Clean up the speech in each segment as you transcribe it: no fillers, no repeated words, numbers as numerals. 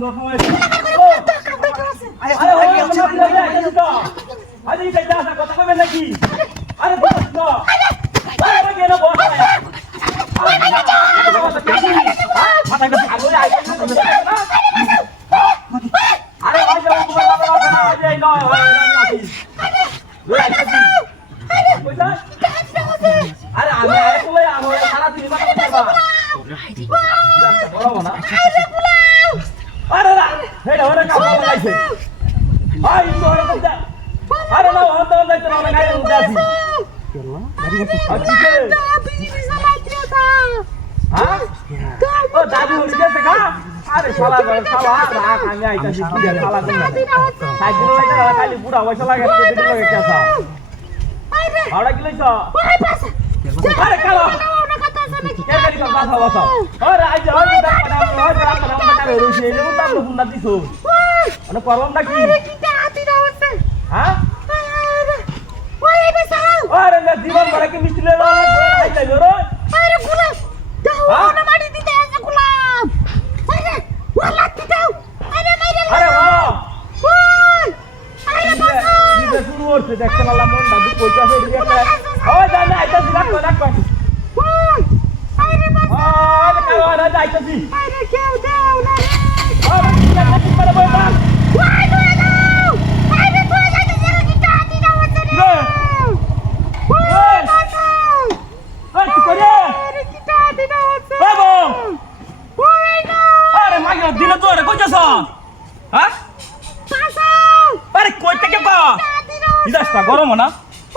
সুন্দর সময় ও আরে আরে এই যা কথা কইবেন নাকি আরে বস না আরে কেন বস আরে ভাই যাও তোমার বাবা না যাই না আরে আমি বলে আমি সারা দিন মাথা করবা বড় না আরে না হেডা ওরে কাম লাগাইছে আই তোরে কথা আরে না হতো না তো না গায়ে উঠে আসি কেলা গাড়ি বিজলি চালাইতে তা হ্যাঁ ও দাদু উঠে গেছে কা আরে শালা রাখ আমি আইতাছি কি শালা দিন সাইড দিন খালি বুড়া পয়সা লাগে ভিডিও লাগে কেসা আরে হাওড়া কি লইছ আরে কালো কে গাড়ি কর বাসা বাসা আরে আই যাও না রুশি এলে তো আমরা ফোন দিছো মানে করলাম নাকি আরে কি হাতি না হচ্ছে হ্যাঁ ওই বেসাও আরে না জীবন ভরে কি মিষ্টি লইলো আই যাইলো রে আরে গোলাপ দাও না মাটি দিতে আছে গোলাপ আরে ওলা দিতাও আরে মাইরে আরে বাহ ওই আরে বাসা দিতে শুরু হচ্ছে দেখতে পারলাম মন দাদু কইতাছে এদিকে ওই যা না আইতাছি রাখ ওই আরে বাসা আরে কালো না যাইতাছি আরে কেউ দাও না রে আরে কি লাগছে পড়ে বইবা ওই লয়ে দাও আরে তুই যাইতাছিস কি হাতি না হচ্ছে রে ওই বাসা ওই কি করে আরে কি হাতি না হচ্ছে বাবু ওই না আরে মাগো দিনে তো রে কই যাস হ্যাঁ বাসা আরে কই থেকে বা ইদাসটা গরম না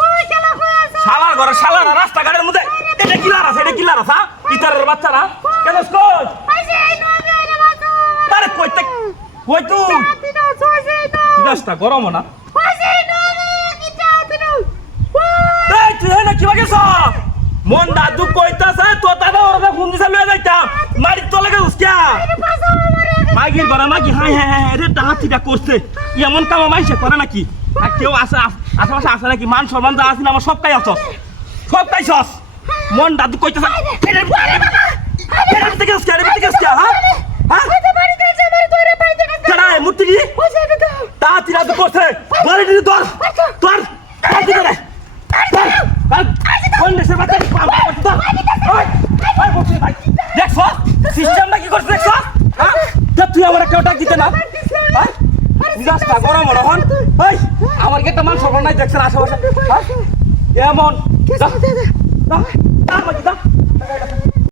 ওই চলা হয়ে আছে শালার ঘরে শালার রাস্তা ঘাটের মধ্যে এটা কিলার আছে ইতারের বাচ্চারা কেন স্কোজ আইছে এই নবে রে বাচ্চা আরে কই তুই ইদাসটা গরম না আইছে এই নবে কি যাতে না এই তুই না কি লাগেছ মন দাদু কইতাছে তো দাদা ওরা ফোন দিছে লয়ে যাইতাম মারি তো লাগে উস্কা মাগির ঘরে মাগি হাই রে ডাহাতিটা করছে এমন কাম মাইছে করে নাকি আর কেউ আশেপাশে আসে নাকি মান সম্মান যা আছে না আমার সবটাই আছস সবটাই ছস মন দাদু কইতাছে তুই আমার কেউ ডাক দিতে না গরম হন আমার কি একটা মান সম্মান নাই দেখছেন আশেপাশে এমন